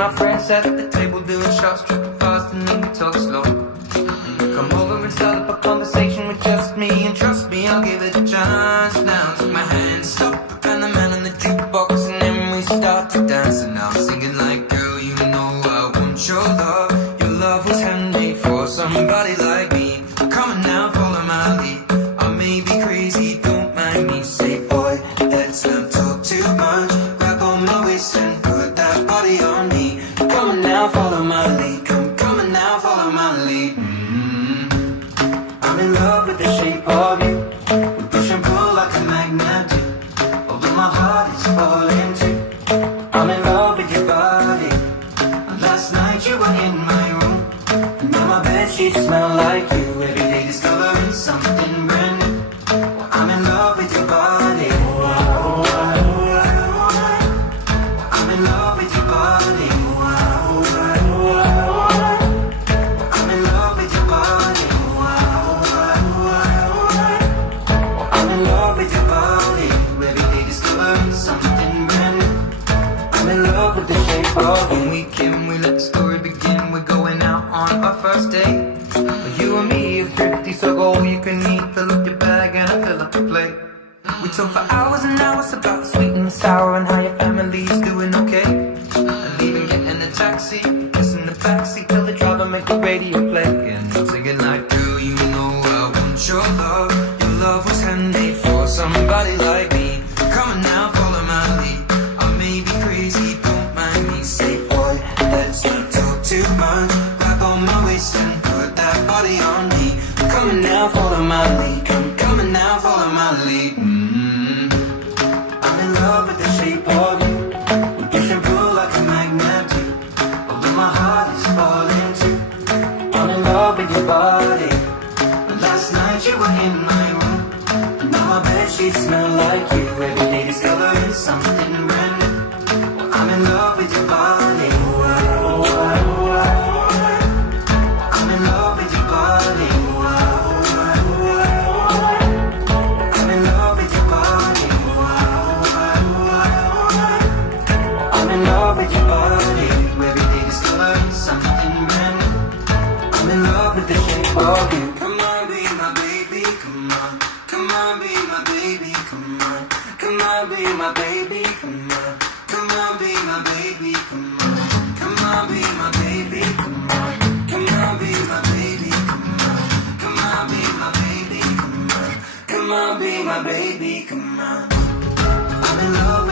my friends at the table doing shots, tripping fast and then we talk slow. Come over and start up a conversation with just me, and trust me, I'll give it a chance. Now take my hand, stop, and the man on the jukebox, and then we start to dance. And now I'm singing like, girl, you know I want your love. Your love was handmade for somebody like me. Come on now, follow my lead. I may be crazy, don't mind me. Say, boy, let's not talk too much. Grab on my waist and put that body on me. Come on now, follow my lead. Come on now, follow my lead. I'm in love with the shape of you. We push and pull like a magnet do. Although my heart is falling too. I'm in love with your body. Last night you were in my room, and now my bedsheets smell like you. Every day discovering something brand new. I'm in love with your body. I'm in love with your body. I'm in love with your body. I'm in love with your body. Every day discovering something brand new. I'm in love with the shape of when we came, we let the story begin. We're going out on our first date. You and me is thrifty, so go all you can eat. Fill up your bag and I fill up the plate. We talk for hours and hours about the sweet and the sour and how your family's doing okay. And even getting a taxi, kissing the backseat till the driver make the radio play. And I'm singing like, girl, you know I want your love. Your love was handmade for somebody like me. Come on now, follow my lead. I may be crazy, don't mind me. Say, boy, let's not talk too much. Grab on my waist and put that body on me. Come on now, follow my lead. Come on now, follow my lead. I'm in love with the shape of you. We push and pull like a magnet do. Although my heart is falling too. I'm in love with your body. Last night you were in my room, and now my bedsheets smell like you. Every day discovering something brand new. I'm in love with your body. I'm in love with your body. I'm in love with your body. I'm in love with your body. Every day discovering something brand new. I'm in love with the shape of you. Come on, be my baby, come on. Come on, be my baby, come on. Come on, be my baby, come on. Come on, be my baby, come on. Come on, be my baby, come on. Come on, be my baby, come on. Come on, be my baby, come on. Come on, be my baby, come on. I'm in love